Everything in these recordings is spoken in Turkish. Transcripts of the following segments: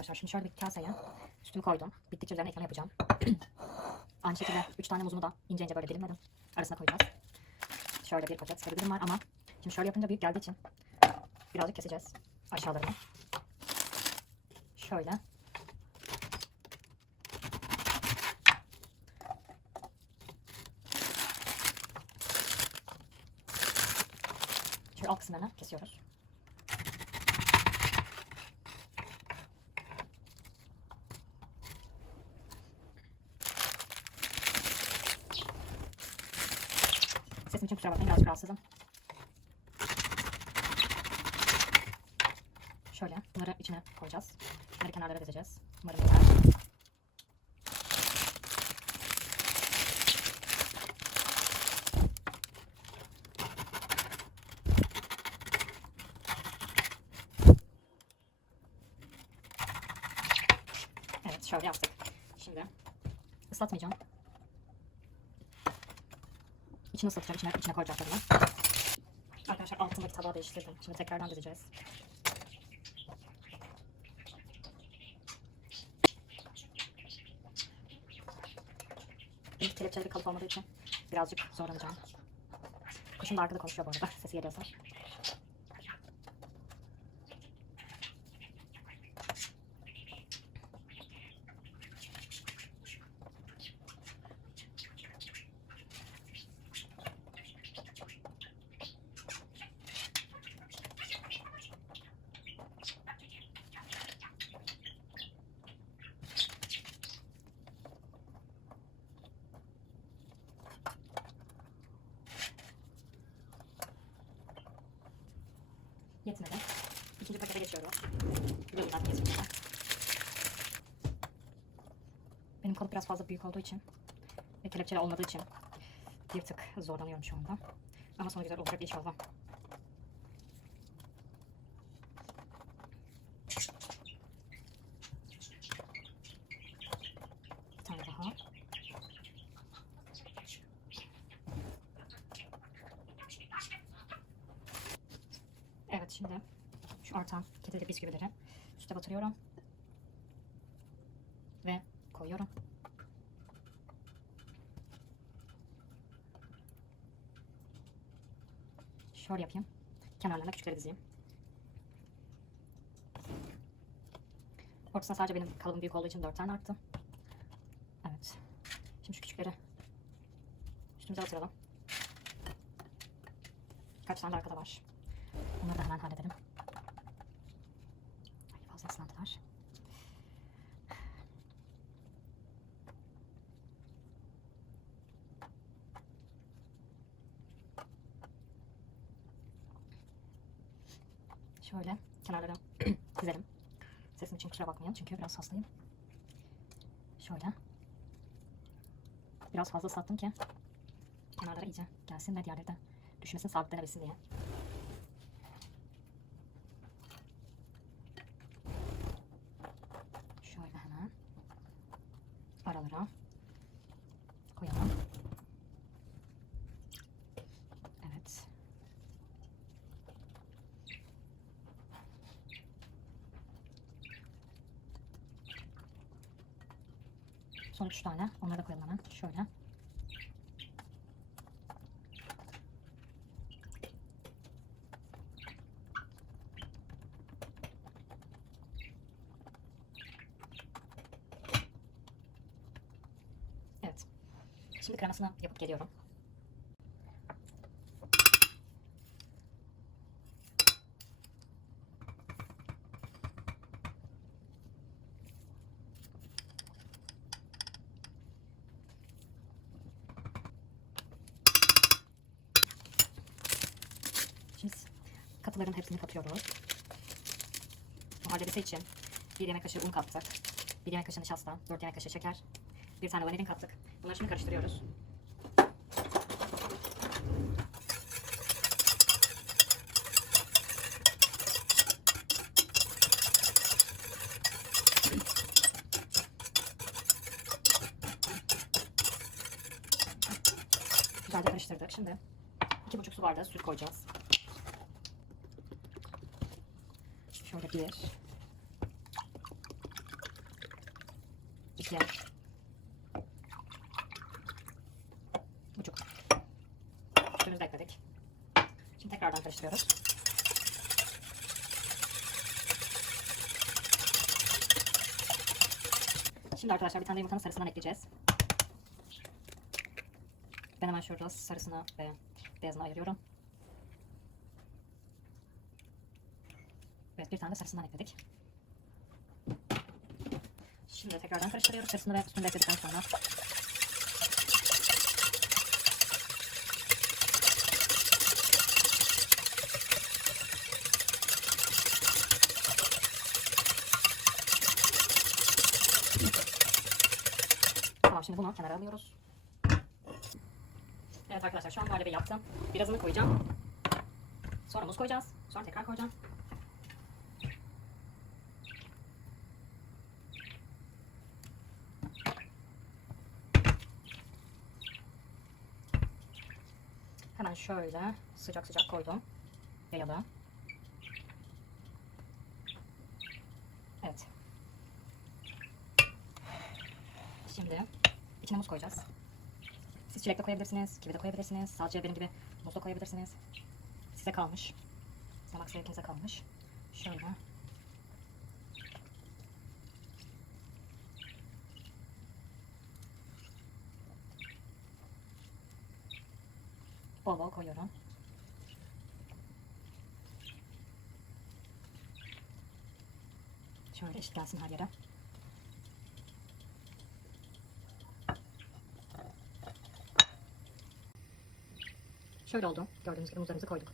arkadaşlar şimdi şöyle bir kaseye sütümü koydum. Bittikçe üzerine ekleme yapacağım. Aynı şekilde 3 tane muzumu da ince ince böyle dilimledim. Arasına koyacağız. Şöyle bir paket sarabilirim var ama şimdi şöyle yapınca büyük geldiği için birazcık keseceğiz aşağılarını. Şöyle. Şöyle alt kısımlarını kesiyoruz. Sesim için kusura bakmayın birazcık rahatsızım. Şöyle bunları içine koyacağız. Bunları kenarlara dizeceğiz. Umarım yeter. Evet şöyle yaptık. Şimdi ıslatmayacağım. İçine ıslatacağım. İçine, içine koyacağım tadını. Arkadaşlar altındaki tabağı değiştirdim. Şimdi tekrardan dizeceğiz. Kelepçeli bir kalıp olmadığı için birazcık zorlanacağım. Kuşum da arkada konuşuyor bu arada. Sesi geliyorsa. Yetmedi. İkinci pakete geçiyoruz. Bölümden kesinlikle. Benim kalıp biraz fazla büyük olduğu için ve kelepçeli olmadığı için bir tık zorlanıyorum şu anda. Ama sonra güzel olacak inşallah. Bir tane daha. Evet şimdi şu artan kettle bisküvileri süte batırıyorum. Ve koyuyorum. Şöyle yapayım. Kenarlarına küçükleri dizeyim. Ortasına sadece benim kalıbım büyük olduğu için 4 tane arttı. Evet. Şimdi şu küçükleri üstümüze batıralım. Kaç tane de arkada var. Onları da hemen halledelim. Ay fazla ıslandılar. Şöyle kenarlara dizelim. Bakmayın çünkü biraz hastayım. Şöyle. Biraz fazla ıslattım ki kenarlara iyice gelsin ve diğerleri de düşmesin sabitlenebilsin diye. Şöyle hemen aralara koyalım. Evet. Son üç tane. Onları da koyalım hemen. Şöyle. Evet. Şimdi kremasını yapıp geliyorum. Şimdi katıların hepsini katıyoruz. Muhallebisi için bir yemek kaşığı un kattık. Bir yemek kaşığı nişasta, 4 yemek kaşığı şeker, bir tane vanilin kattık. Bunları şimdi karıştırıyoruz. Güzelce karıştırdık. Şimdi iki buçuk su bardağı süt koyacağız. Şöyle bir, 2 buçuk. Sütümüzü ekledik. Şimdi tekrardan karıştırıyoruz. Şimdi arkadaşlar bir tane de yumurtanın sarısından ekleyeceğiz. Ben hemen şurada sarısını ve beyazını ayırıyorum. Evet bir tane de sarısından ekledik. Şimdi tekrardan karıştırıyoruz. Sarısını ve üstünü ekledikten sonra. Tamam şimdi bunu kenara alıyoruz. Evet arkadaşlar şu an muhallebi yaptım. Birazını koyacağım. Sonra muz koyacağız. Sonra tekrar koyacağım. Hemen şöyle sıcak sıcak koydum. Yayalı. Evet. Şimdi içine muz koyacağız. Siz çilek de koyabilirsiniz, kivi de koyabilirsiniz. Sadece benim gibi muz da koyabilirsiniz. Size kalmış. Damak zevkinize kalmış. Şöyle. Bol koyuyorum. Şöyle eşit gelsin her yere. Şöyle oldu. Gördüğünüz gibi muzlarımızı koyduk.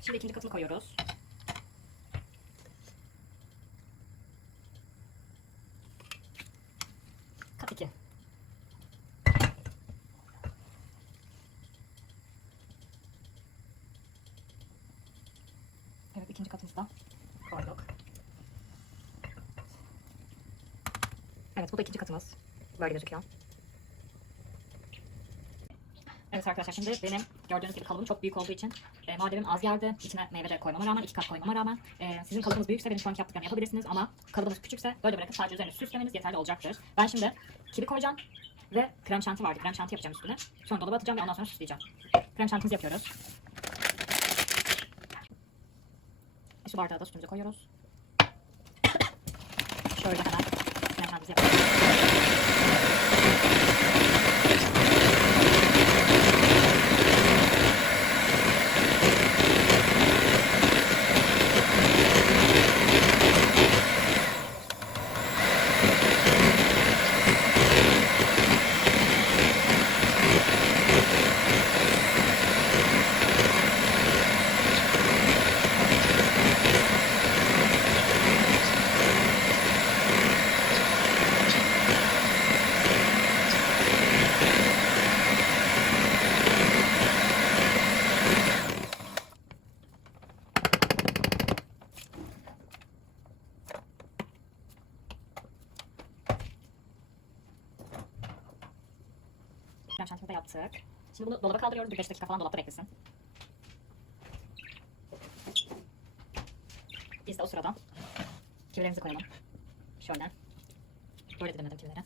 Şimdi ikinci katını koyuyoruz. Kat 2. Evet ikinci katımızı da koyduk. Evet bu da ikinci katımız. Böyle gözüküyor. Evet arkadaşlar şimdi benim gördüğünüz gibi kalıbım çok büyük olduğu için e, muhallebim az geldi. İçine meyve de koymama rağmen, iki kat koymama rağmen e, sizin kalıbınız büyükse benim şu anki yaptıklarımı yapabilirsiniz ama kalıbınız küçükse böyle bırakıp sadece üzerine süslemeniz yeterli olacaktır. Ben şimdi kivi koyacağım ve krem şanti vardı. Krem şanti yapacağım üstüne. Sonra dolaba atacağım ve ondan sonra süsleyeceğim. Krem şantimizi yapıyoruz. Bir su bardağı da sütümüzü koyuyoruz. Şöyle hemen krem şantimizi yapıyoruz. Krem şantimizi de yaptık. Kaldırıyoruz. Bir 5 dakika falan dolapta beklesin. Biz de o sırada kivilerimizi koyalım. Şöyle. Böyle dilimledim kivileri.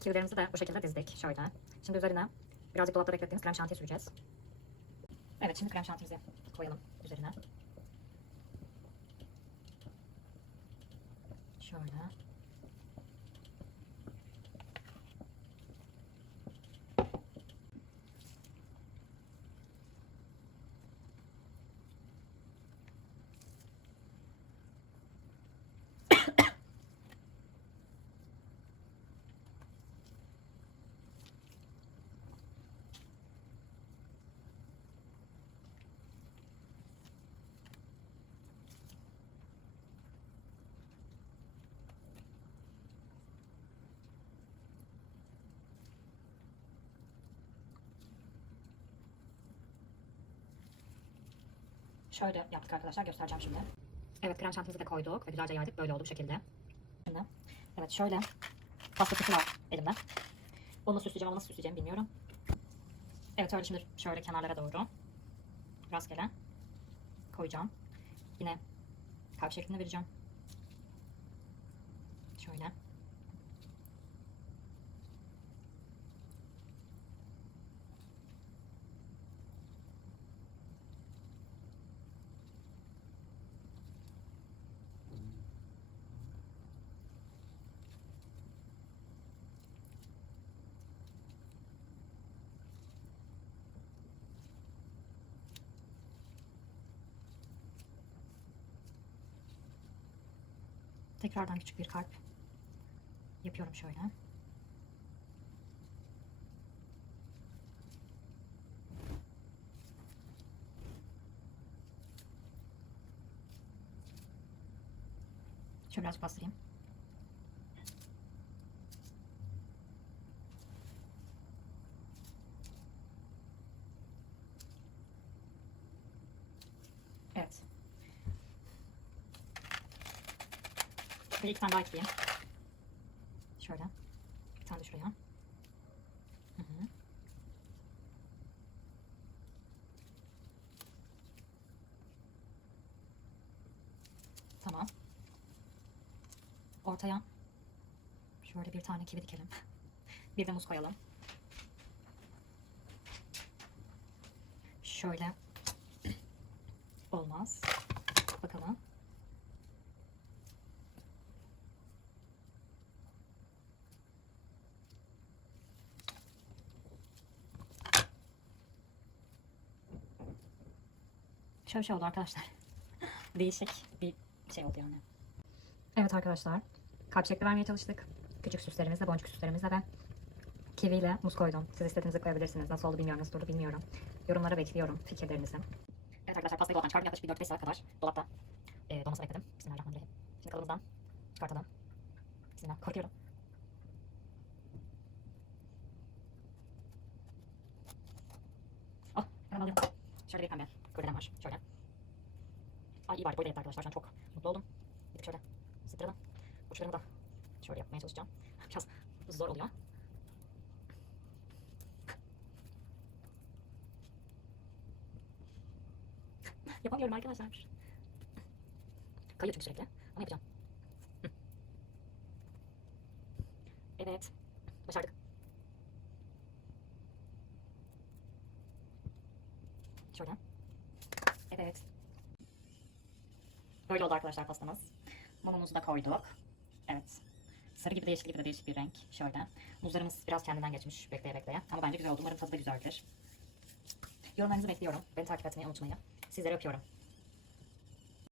Kivilerimizi de bu şekilde dizdik. Şöyle. Şimdi üzerine birazcık dolapta beklettiğimiz krem şantiyi süreceğiz. Evet şimdi krem şantimizi koyalım üzerine. Şöyle. Şöyle yaptık arkadaşlar göstereceğim şimdi. Evet krem şantimizi de koyduk ve güzelce yaydık. Böyle oldu bu şekilde. Şimdi evet şöyle pasta kutu var elimde. Onu süsleyeceğim ama nasıl süsleyeceğimi bilmiyorum. Evet öyle şimdi şöyle kenarlara doğru rastgele koyacağım. Yine kalp şeklinde vereceğim. Şöyle. Tekrardan küçük bir kalp yapıyorum şöyle. Şöyle biraz bastırayım. Evet. Şöyle iki tane daha ekleyeyim. Şöyle. Bir tane de şuraya. Hı hı. Tamam. Ortaya şöyle bir tane kivi dikelim. bir de muz koyalım. Şöyle. Olmaz. Bakalım. Şöyle şey oldu arkadaşlar. Değişik bir şey oldu yani. Evet arkadaşlar. Kalp şekli vermeye çalıştık. Küçük süslerimizle, boncuk süslerimizle ve kiviyle muz koydum. Siz istediğinizi koyabilirsiniz. Nasıl oldu bilmiyorum, nasıl durdu bilmiyorum. Yorumlara bekliyorum fikirlerinizi. Evet arkadaşlar pastayı dolaptan çıkardım. Yaklaşık bir 4-5 saat kadar dolapta e, donmasını bekledim. Bismillahirrahmanirrahim. Şimdi kalıbımızdan çıkartalım. Bismillah. Korkuyorum. Oh, hemen alıyorum. Şöyle bir pembe var. Şöyle. Ay iyi bari yetti arkadaşlar. Şu çok mutlu oldum. Bir şöyle sıktıralım. Uçlarını da şöyle yapmaya çalışacağım. Biraz zor oluyor. Yapamıyorum arkadaşlar. Kayıyor çünkü sürekli. Ama yapacağım. Evet. Başardık. Şöyle. Evet. Böyle oldu arkadaşlar pastamız. Mumumuzu da koyduk. Evet. Sarı gibi değişik gibi de değişik bir renk. Şöyle. Muzlarımız biraz kendinden geçmiş bekleye bekleye. Ama bence güzel oldu. Umarım tadı da güzeldir. Yorumlarınızı bekliyorum. Beni takip etmeyi unutmayın. Sizleri öpüyorum.